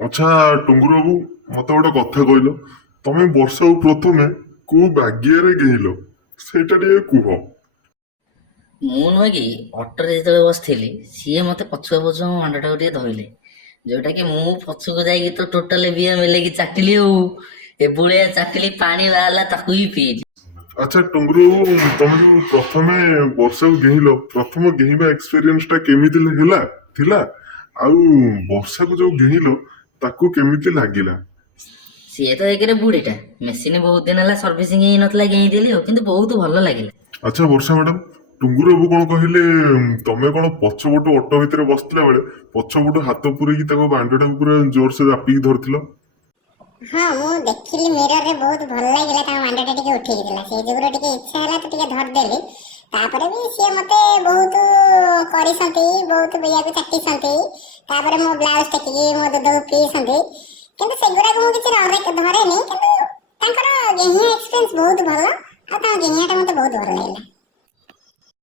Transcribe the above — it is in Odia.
ଆଚ୍ଛା ଟୁଙ୍ଗୁରୁ ବାବୁ, ମତେ ଗୋଟେ କଥା କହିଲ, ତମେ ବର୍ଷାକୁ ପ୍ରଥମେ କୋଉ ବାଗିଆରେ ଗେଇଲ ସେଇଟା ଟିକେ କୁହ। ମୁଁ ନୁହେଁ କି ଅଟୋରେ ଯେତେବେଳେ ବସିଥିଲି ସିଏ ମୋତେ ପଛୁଆ ପଛୁଆ ମୋ ମୁଣ୍ଡଟାକୁ ଟିକେ ଧଇଲେ, ଯୋଉଟା କି ମୁଁ ପଛକୁ ଯାଇକି ତ ଟୋଟାଲି ବିଏ ମେଲେଇକି ଚାଟିଲି ଆଉ ଏଭଳିଆ ଚାଟିଲି ପାଣି ବାହାରିଲା ତାକୁ ହିଁ ପିଇଲି। ଆଚ୍ଛା ଟୁଙ୍ଗୁରୁ ବାବୁ, ତମେ ଯୋଉ ପ୍ରଥମେ ବର୍ଷାକୁ ଗେଇଲ, ପ୍ରଥମ ଗେଇଁବା ଏକ୍ସପିରିଏନ୍ସ ଟା କେମିତି ହେଲା ଥିଲା? ଆଉ ବର୍ଷାକୁ ଯୋଉ ଗେଇଲ ତାକୁ କେମିତି ଲାଗିଲା? ସିଏ ତ ଏକରେ ବୁଢୀଟା, ମେସିନ୍ ବହୁତ ଦିନ ହେଲା ସର୍ଭିସିଂ ହେଇନଥିଲା, ଗେଇଁଦେଲି ଆଉ କିନ୍ତୁ ବହୁତ ଭଲ ଲାଗିଲା। ଆଚ୍ଛା ବର୍ଷା ମ୍ୟାଡାମ, ଟୁଙ୍ଗୁରୁ ବାବୁ କଣ କହିଲେ, ତମେ କଣ ପଛପଟୁ ଅଟୋ ଭିତରେ ବସିଥିଲା ବେଳେ ପଛପଟୁ ହାତ ପୁରେଇକି ତାଙ୍କ ବାଣ୍ଡଟାକୁ ପୁରା ଜୋରସେ ଜାପିକି ଧରିଥିଲ? ହଁ ମୁଁ ଦେଖିଲି ମିରରରେ ବହୁତ ଭଲ ଲାଗିଲା, ତାଙ୍କ ମାଣ୍ଡଟା ଟିକେ ଉଠିକି ଥିଲା, ସେଇ ଯୁଗୁରୁ ଟିକେ ଇଚ୍ଛା ହେଲା ତ ଟିକେ ଧରିଦେଲି। ତାପରେ ବି ସିଏ ମତେ ବହୁତ କରିଛନ୍ତି, ବହୁତ ବେୟାକୁ ଚାଟିଛନ୍ତି। ତାପରେ ମୋ ବ୍ଲାଉଜ ଟେକିକି ମୋ ଦୁଧକୁ ପିଇଛନ୍ତି, କିନ୍ତୁ ସେଗୁଡାକ ମୁଁ କିଛି ଧରେନି। କିନ୍ତୁ ତାଙ୍କର ଗେହ୍ଣିଆ ଏକ୍ସପିରିଏନ୍ସ ବହୁତ ଭଲ, ଆଉ ତାଙ୍କ ଗେହ୍ଣିଆଟା ମତେ ବହୁତ ଭଲ ଲାଗିଲା।